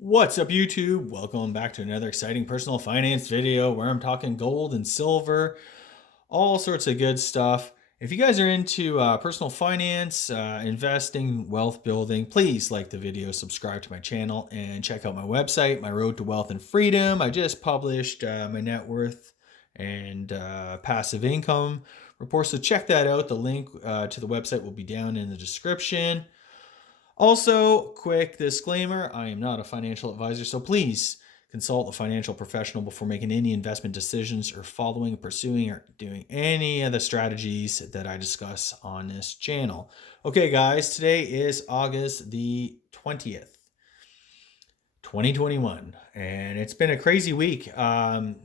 What's up, YouTube? Welcome back to another exciting personal finance video where I'm talking gold and silver, all sorts of good stuff. If you guys are into personal finance, investing, wealth building, please like the video, subscribe to my channel, and check out my website, My Road to Wealth and Freedom. I just published my net worth and passive income report, so check that out. The link to the website will be down in the description. Also, quick disclaimer, I am not a financial advisor, so please consult a financial professional before making any investment decisions or following, pursuing, or doing any of the strategies that I discuss on this channel. Okay, guys, today is August the 20th, 2021, and it's been a crazy week. Gold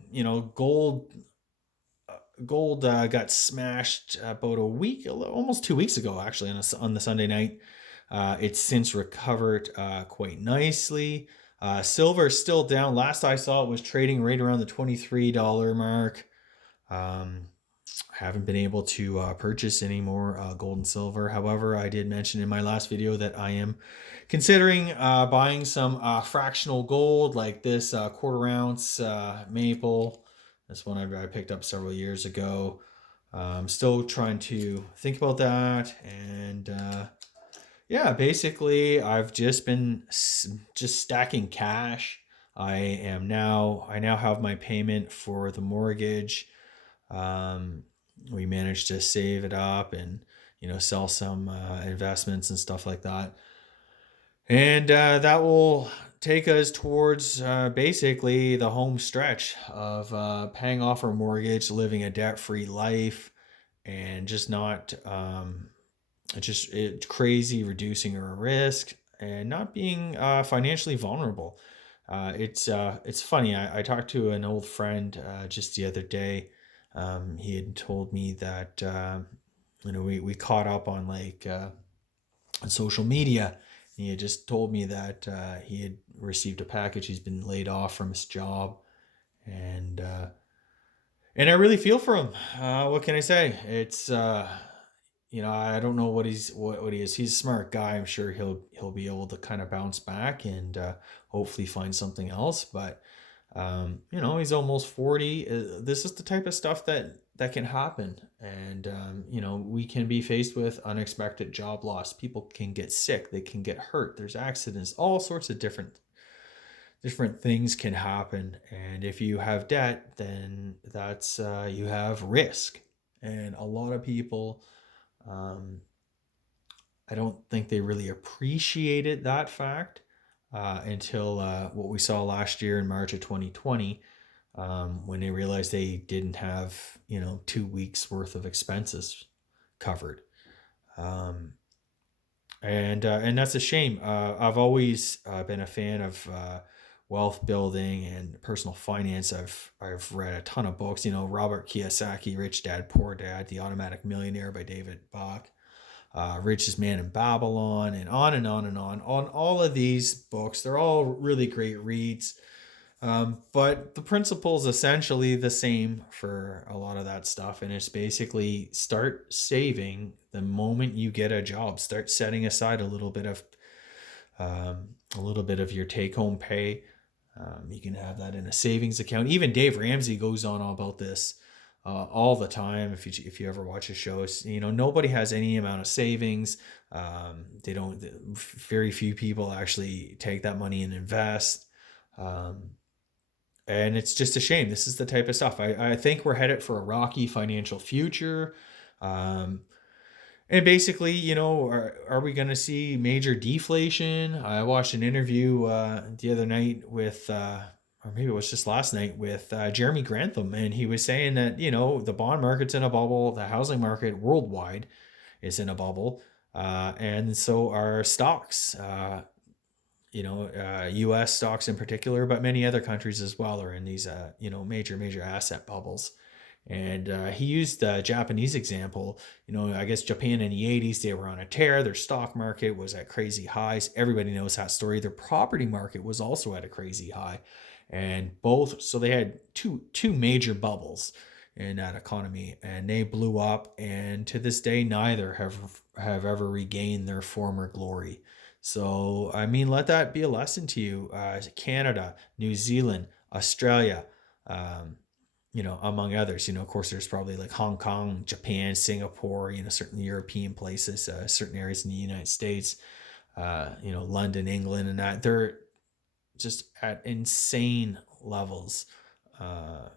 got smashed about a week, almost 2 weeks ago, actually, on the Sunday night. It's since recovered quite nicely. Silver is still down. Last I saw, it was trading right around the $23 mark. Haven't been able to purchase any more gold and silver. However, I did mention in my last video that I am considering buying some fractional gold, like this quarter ounce maple. This one I picked up several years ago. I'm still trying to think about that. And yeah, basically, I've just been just stacking cash. I now have my payment for the mortgage. Um, we managed to save it up and sell some investments and stuff like that, and that will take us towards basically the home stretch of paying off our mortgage, living a debt-free life, and just not crazy reducing our risk and not being financially vulnerable. It's funny. I talked to an old friend just the other day. He had told me that we caught up on on social media. He had just told me that he had received a package. He's been laid off from his job, and and I really feel for him. What can I say? It's I don't know what he is. He's a smart guy. I'm sure he'll be able to kind of bounce back and hopefully find something else. But he's almost 40. This is the type of stuff that can happen, and we can be faced with unexpected job loss. People can get sick. They can get hurt. There's accidents. All sorts of different things can happen. And if you have debt, then that's you have risk. And a lot of people, um, I don't think they really appreciated that fact until what we saw last year in March of 2020, when they realized they didn't have 2 weeks worth of expenses covered. Um, and that's a shame. I've always been a fan of wealth building and personal finance. I've read a ton of books. Robert Kiyosaki, Rich Dad Poor Dad, The Automatic Millionaire by David Bach, Richest Man in Babylon, and on and on and on. On all of these books, they're all really great reads. But the principle is essentially the same for a lot of that stuff. And it's basically start saving the moment you get a job. Start setting aside a little bit of your take home pay. You can have that in a savings account. Even Dave Ramsey goes on all about this all the time. If you ever watch his shows, nobody has any amount of savings. They don't. Very few people actually take that money and invest. Um, and it's just a shame. This is the type of stuff. I think we're headed for a rocky financial future. Um, and basically, are we going to see major deflation? I watched an interview the other night with, or maybe it was just last night, with Jeremy Grantham. And he was saying that, the bond market's in a bubble, the housing market worldwide is in a bubble. And so are stocks. U.S. stocks in particular, but many other countries as well are in these, major asset bubbles. And he used the Japanese example. I guess Japan in the 80s, they were on a tear. Their stock market was at crazy highs. Everybody knows that story. Their property market was also at a crazy high. And so they had two major bubbles in that economy, and they blew up. And to this day, neither have ever regained their former glory. So, I mean, let that be a lesson to you. Canada, New Zealand, Australia, um, among others. Of course, there's probably like Hong Kong, Japan, Singapore, certain European places, certain areas in the United States, London, England, and that they're just at insane levels uh,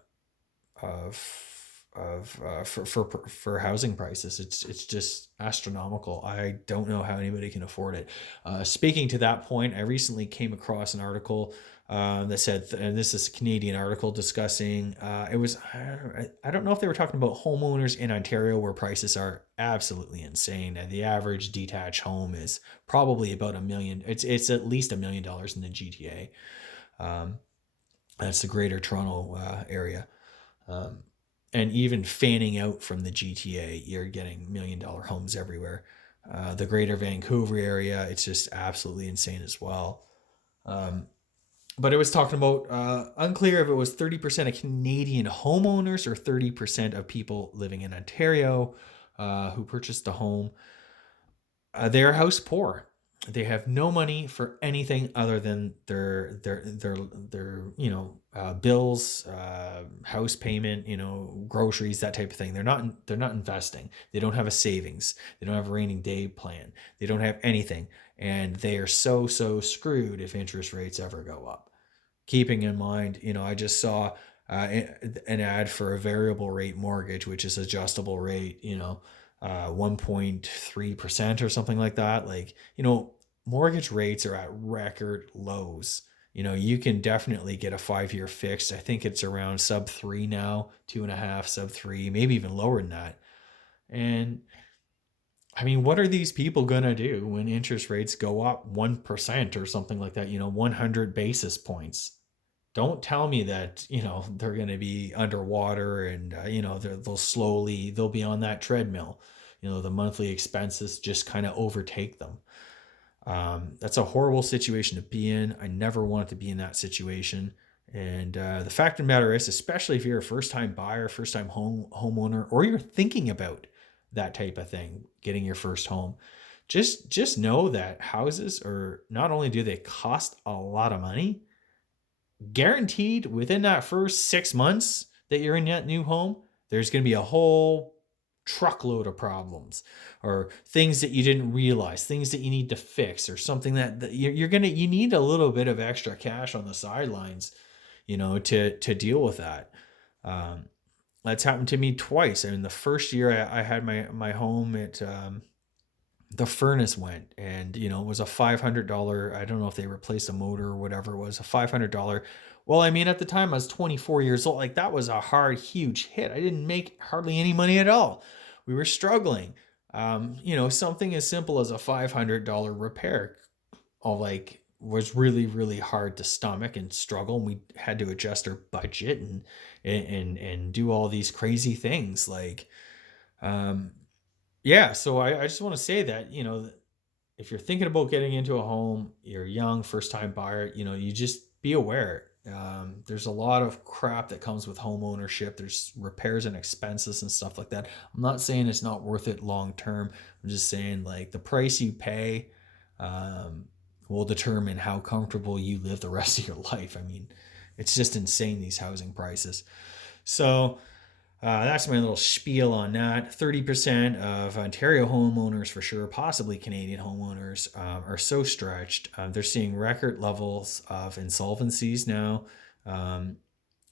for housing prices. It's just astronomical. I don't know how anybody can afford it. Speaking to that point, I recently came across an article that said, and this is a Canadian article discussing. It was I don't know if they were talking about homeowners in Ontario where prices are absolutely insane. And the average detached home is probably about a million. It's at least $1 million in the GTA. Um, that's the Greater Toronto area. Um, and even fanning out from the GTA, you're getting $1 million homes everywhere. The Greater Vancouver area, it's just absolutely insane as well. Um, but it was talking about unclear if it was 30% of Canadian homeowners or 30% of people living in Ontario who purchased a home. They're house poor. They have no money for anything other than their bills, house payment, groceries, that type of thing. They're not investing. They don't have a savings. They don't have a rainy day plan. They don't have anything, and they are so screwed if interest rates ever go up. Keeping in mind, I just saw an ad for a variable rate mortgage, which is adjustable rate, 1.3% or something like that. Like, mortgage rates are at record lows. You can definitely get a 5-year fixed. I think it's around sub three now, 2.5, sub three, maybe even lower than that. And I mean, what are these people going to do when interest rates go up 1% or something like that, 100 basis points? Don't tell me that they're going to be underwater and they'll be on that treadmill. The monthly expenses just kind of overtake them. That's a horrible situation to be in. I never wanted to be in that situation. And the fact of the matter is, especially if you're a first time buyer, first time homeowner, or you're thinking about that type of thing, getting your first home, just know that houses are, not only do they cost a lot of money, guaranteed within that first 6 months that you're in that new home, there's going to be a whole truckload of problems or things that you didn't realize, things that you need to fix, or something that you need a little bit of extra cash on the sidelines, to deal with that. Um, that's happened to me twice. I mean, the first year I had my home, the furnace went, and it was a $500. I don't know if they replaced a motor or whatever it was, a $500. Well, I mean, at the time I was 24 years old. Like, that was a hard, huge hit. I didn't make hardly any money at all. We were struggling. Something as simple as a $500 repair, all like, was really really hard to stomach and struggle, and we had to adjust our budget and do all these crazy things, like, um yeah. So I just want to say that, if you're thinking about getting into a home, you're a young first time buyer, you just be aware. There's a lot of crap that comes with home ownership. There's repairs and expenses and stuff like that. I'm not saying it's not worth it long term. I'm just saying, like, the price you pay um, will determine how comfortable you live the rest of your life. I mean, it's just insane, these housing prices. So that's my little spiel on that. 30% of Ontario homeowners, for sure, possibly Canadian homeowners, are so stretched. They're seeing record levels of insolvencies now. Um,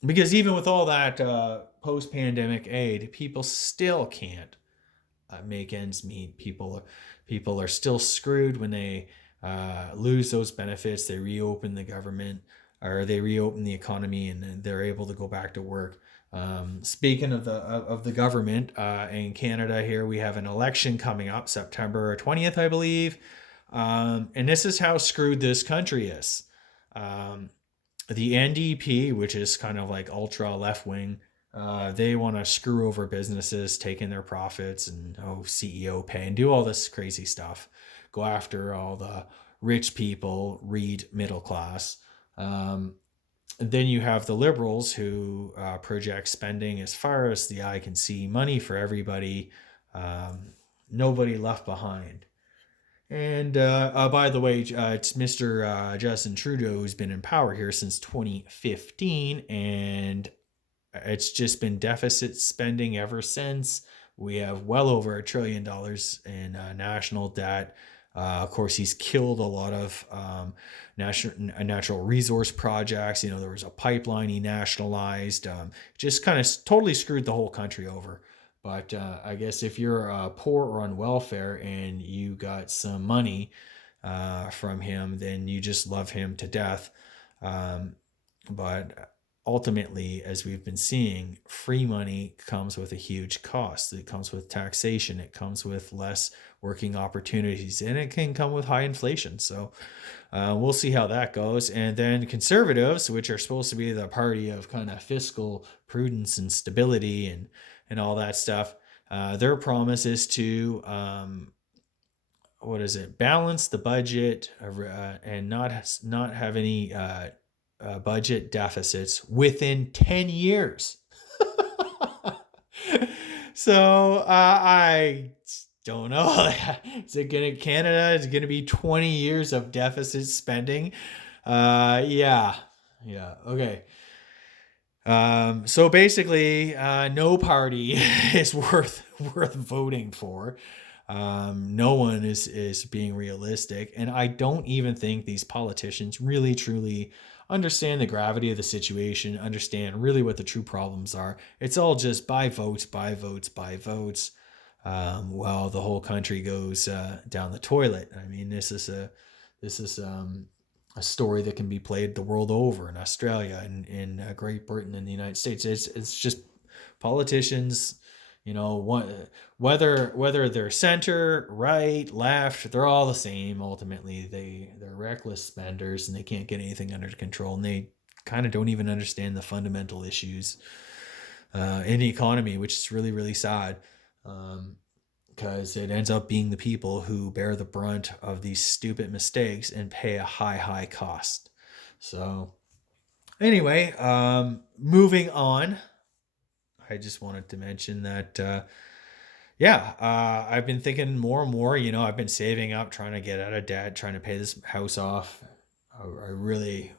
because even with all that post pandemic aid, people still can't make ends meet. People are still screwed when they lose those benefits. They reopen the government, or they reopen the economy, and then they're able to go back to work. Speaking of the government, in Canada here, we have an election coming up September 20th, I believe. And this is how screwed this country is. Um, the NDP, which is kind of like ultra left wing, they want to screw over businesses, taking their profits, and CEO pay, and do all this crazy stuff. Go after all the rich people, read middle class. Um, and then you have the liberals who project spending as far as the eye can see, money for everybody, nobody left behind. And by the way, it's Mr. Justin Trudeau who's been in power here since 2015, and it's just been deficit spending ever since. We have well over $1 trillion in national debt. Of course, he's killed a lot of natural resource projects. You know, there was a pipeline he nationalized. Just kind of totally screwed the whole country over. But I guess if you're poor or on welfare and you got some money from him, then you just love him to death. Um, but ultimately, as we've been seeing, free money comes with a huge cost. It comes with taxation, it comes with less working opportunities, and it can come with high inflation. So we'll see how that goes. And then conservatives, which are supposed to be the party of kind of fiscal prudence and stability and all that stuff, their promise is to what is it? Balance the budget and not have any budget deficits within 10 years. So I don't know. Is it gonna Canada? Is it gonna be 20 years of deficit spending? Yeah, yeah. Okay. So basically, no party is worth voting for. No one is being realistic, and I don't even think these politicians really truly understand the gravity of the situation, understand really what the true problems are. It's all just buy votes, buy votes, buy votes. While the whole country goes down the toilet. I mean, this is a story that can be played the world over in Australia and in Great Britain and the United States. It's just politicians, you know, whether they're center, right, left, they're all the same. Ultimately, they're reckless spenders and they can't get anything under control, and they kind of don't even understand the fundamental issues in the economy, which is really really sad. Um, because it ends up being the people who bear the brunt of these stupid mistakes and pay a high cost. So anyway, moving on, I just wanted to mention that yeah, I've been thinking more and more. You know, I've been saving up, trying to get out of debt, trying to pay this house off. I really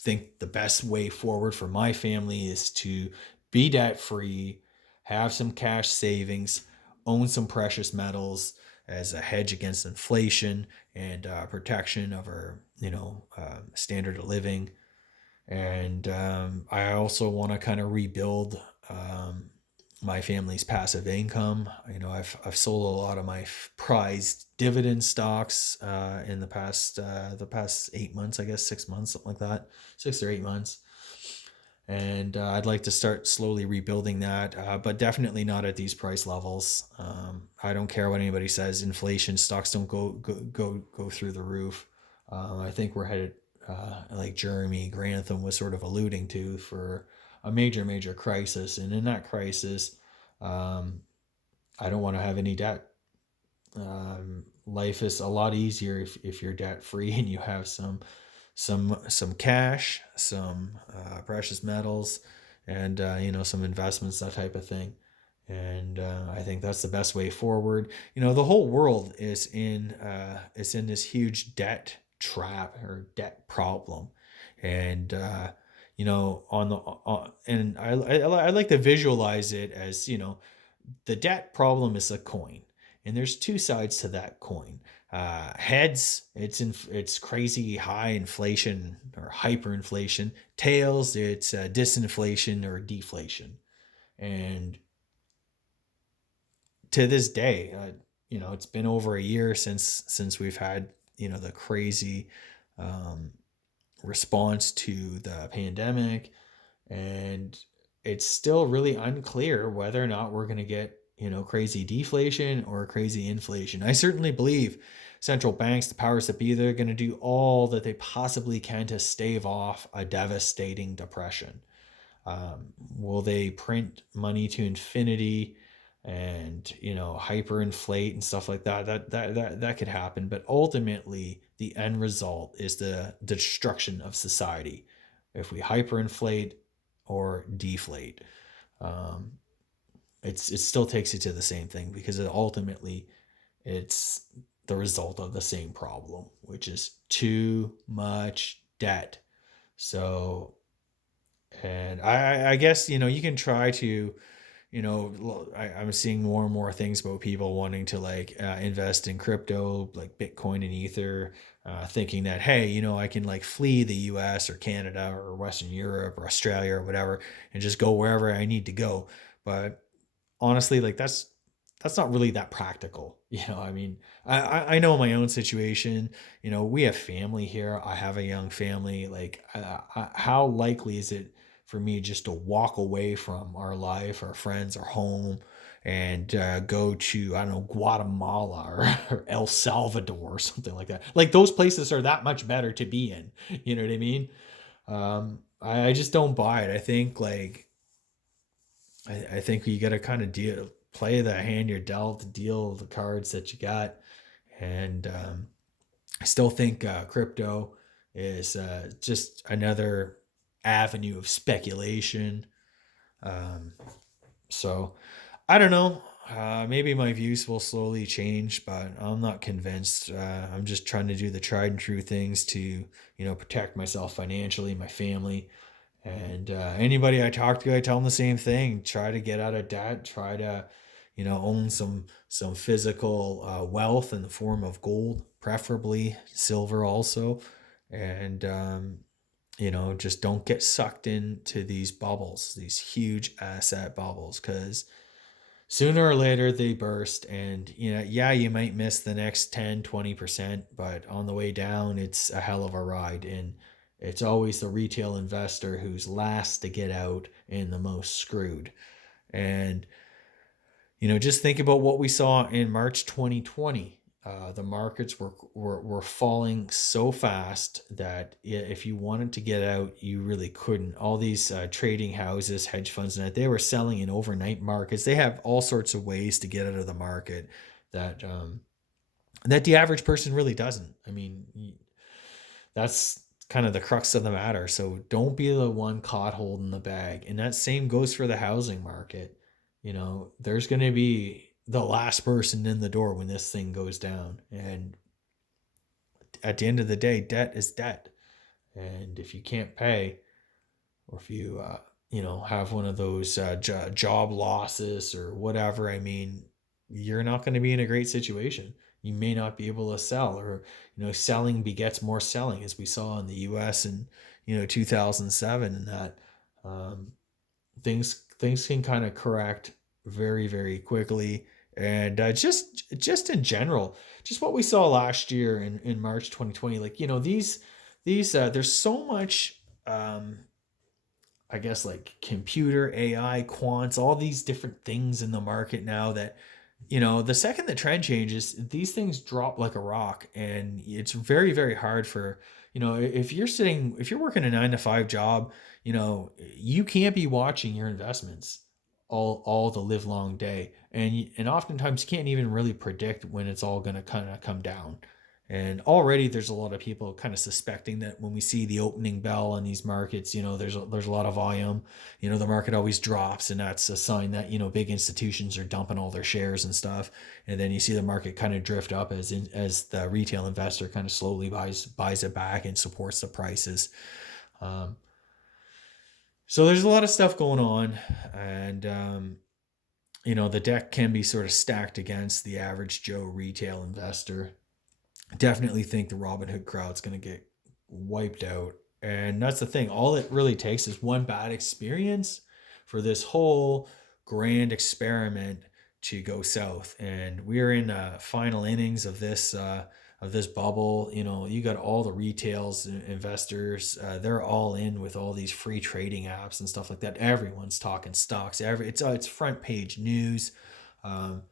think the best way forward for my family is to be debt free, have some cash savings, own some precious metals as a hedge against inflation and protection of our, standard of living. And I also want to kind of rebuild my family's passive income. You know, I've sold a lot of my prized dividend stocks in the past 8 months, I guess 6 months, something like that, 6 or 8 months. And I'd like to start slowly rebuilding that, but definitely not at these price levels. I don't care what anybody says. Inflation, stocks don't go through the roof. I think we're headed, like Jeremy Grantham was sort of alluding to, for a major crisis. And in that crisis, um, I don't want to have any debt. Life is a lot easier if you're debt free and you have some cash, some precious metals, and some investments, that type of thing. And I think that's the best way forward. You know, the whole world is in this huge debt trap or debt problem, and and I like to visualize it as, the debt problem is a coin, and there's two sides to that coin. Heads, it's crazy high inflation or hyperinflation. Tails, it's disinflation or deflation. And to this day, it's been over a year since we've had, the crazy um, response to the pandemic, and it's still really unclear whether or not we're going to get, crazy deflation or crazy inflation. I certainly believe central banks, the powers that be, they're going to do all that they possibly can to stave off a devastating depression. Will they print money to infinity and, hyperinflate and stuff like that? That could happen, but ultimately the end result is the destruction of society if we hyperinflate or deflate. Um, it still takes you to the same thing, because ultimately it's the result of the same problem, which is too much debt. So, and I guess, you can try to, I'm seeing more and more things about people wanting to like invest in crypto, like Bitcoin and Ether, thinking that, hey, I can like flee the US or Canada or Western Europe or Australia or whatever and just go wherever I need to go. But honestly, like that's not really that practical. I mean, I know my own situation. We have family here. I have a young family. Like, how likely is it for me just to walk away from our life, our friends, our home, and go to, I don't know, Guatemala or El Salvador or something like that? Like, those places are that much better to be in. You know what I mean? I just don't buy it. I think like I think you got to kind of play the hand you're dealt, deal the cards that you got, and I still think crypto is just another avenue of speculation. Um, so I don't know. Maybe my views will slowly change, but I'm not convinced. I'm just trying to do the tried and true things to, protect myself financially, my family, and anybody I talk to, I tell them the same thing. Try to get out of debt. Try to, own some physical wealth in the form of gold, preferably silver also, and just don't get sucked into these bubbles, these huge asset bubbles, because sooner or later they burst. And yeah, you might miss the next 10-20%, but on the way down it's a hell of a ride. And it's always the retail investor who's last to get out and the most screwed. And just think about what we saw in March 2020. The markets were falling so fast that if you wanted to get out, you really couldn't. All these trading houses, hedge funds, and that, they were selling in overnight markets. They have all sorts of ways to get out of the market that that the average person really doesn't. I mean, that's kind of the crux of the matter. So don't be the one caught holding the bag. And that same goes for the housing market. There's going to be the last person in the door when this thing goes down. And at the end of the day, debt is debt. And if you can't pay, or if you, have one of those job losses or whatever, I mean, you're not going to be in a great situation. You may not be able to sell, or, selling begets more selling, as we saw in the US in, 2007, and that things can kind of correct very, very quickly. And just in general, just what we saw last year in March 2020, like, these there's so much I guess like computer, AI, quants, all these different things in the market now that, the second the trend changes, these things drop like a rock. And it's very, very hard for, if you're working a 9 to 5 job, you can't be watching your investments all the live long day. And oftentimes you can't even really predict when it's all going to kind of come down. And already there's a lot of people kind of suspecting that when we see the opening bell on these markets, there's a lot of volume. The market always drops, and that's a sign that, big institutions are dumping all their shares and stuff. And then you see the market kind of drift up as the retail investor kind of slowly buys it back and supports the prices. Um, so there's a lot of stuff going on, and the deck can be sort of stacked against the average Joe retail investor. Definitely think the Robinhood crowd's going to get wiped out. And that's the thing. All it really takes is one bad experience for this whole grand experiment to go south. And we're in final innings of this bubble. You got all the retails investors. They're all in with all these free trading apps and stuff like that. Everyone's talking stocks. It's front page news. Um,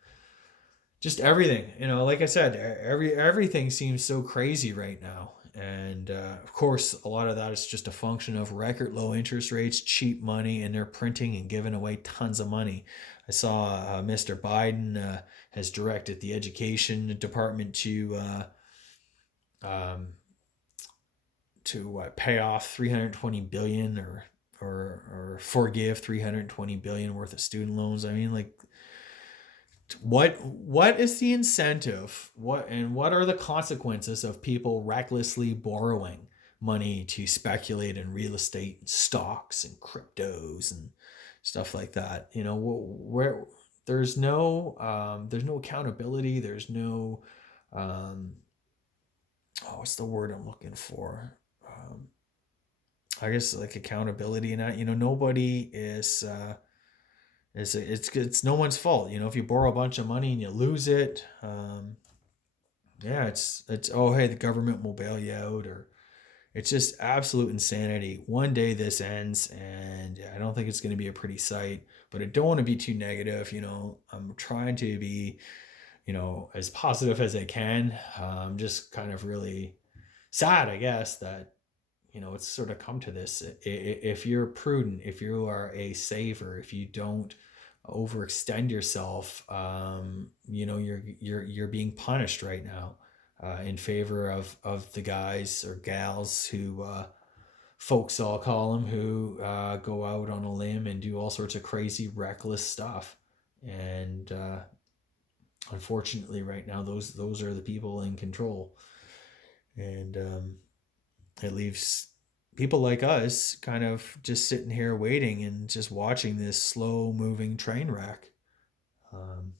just everything, like I said, everything seems so crazy right now. And of course a lot of that is just a function of record low interest rates, cheap money, and they're printing and giving away tons of money. I saw Mr. Biden has directed the education department um, to pay off 320 billion, or forgive 320 billion worth of student loans. I mean, like, what is the incentive? What are the consequences of people recklessly borrowing money to speculate in real estate and stocks and cryptos and stuff like that? You know, where there's no accountability. There's no um, what's the word I'm looking for? Um, I guess like accountability and that. You know, nobody is. It's no one's fault. You know, if you borrow a bunch of money and you lose it, yeah, it's oh hey, the government will bail you out, or it's just absolute insanity. One day this ends, and I don't think it's going to be a pretty sight. But I don't want to be too negative. You know, I'm trying to be, you know, as positive as I can. I'm just kind of really sad, I guess, that you know it's sort of come to this. If you're prudent, if you are a saver, if you don't overextend yourself, you know you're being punished right now in favor of the guys or gals who folks all call them, who go out on a limb and do all sorts of crazy reckless stuff. And unfortunately right now those are the people in control. And it leaves people like us kind of just sitting here waiting and just watching this slow moving train wreck. Um,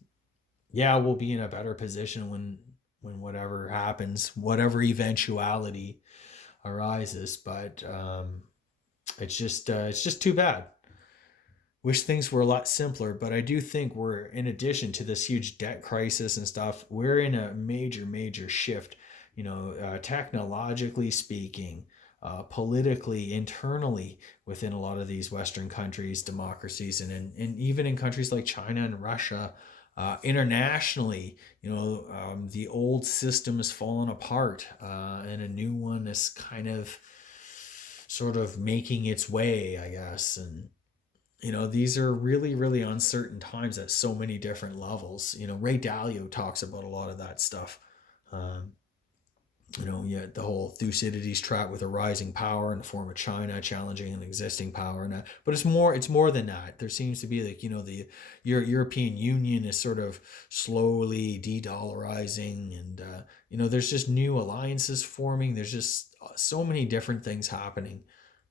yeah, we'll be in a better position when whatever happens, whatever eventuality arises. But it's just too bad. Wish things were a lot simpler, but I do think we're, in addition to this huge debt crisis and stuff, we're in a major shift. You know, technologically speaking, politically, internally, within a lot of these Western countries, democracies, and even in countries like China and Russia, internationally, you know, the old system is falling apart, and a new one is kind of sort of making its way, I guess. And you know, these are really uncertain times at so many different levels. You know, Ray Dalio talks about a lot of that stuff. Um, you know, yeah, the whole Thucydides trap with a rising power in the form of China challenging an existing power, and that. But it's more than that. There seems to be like, you know, the European Union is sort of slowly de-dollarizing, and you know, there's just new alliances forming. There's just so many different things happening,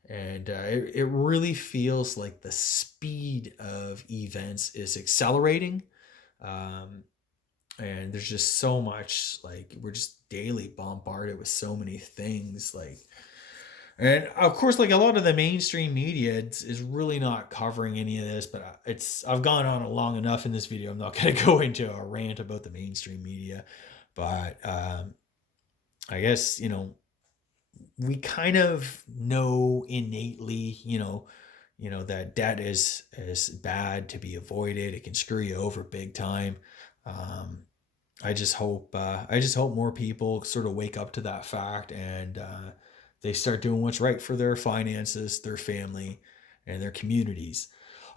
and it really feels like the speed of events is accelerating. Um, and there's just so much, like we're just daily bombarded with so many things, like, and of course like a lot of the mainstream media is really not covering any of this. But it's I've gone on long enough in this video. I'm not going to go into a rant about the mainstream media. But I guess, you know, we kind of know innately, you know that debt is bad to be avoided. It can screw you over big time. um, I just hope more people sort of wake up to that fact, and they start doing what's right for their finances, their family, and their communities.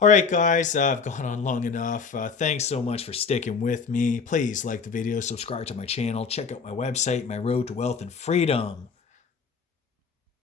All right, guys, I've gone on long enough. Thanks so much for sticking with me. Please like the video, subscribe to my channel, check out my website, My Road to Wealth and Freedom.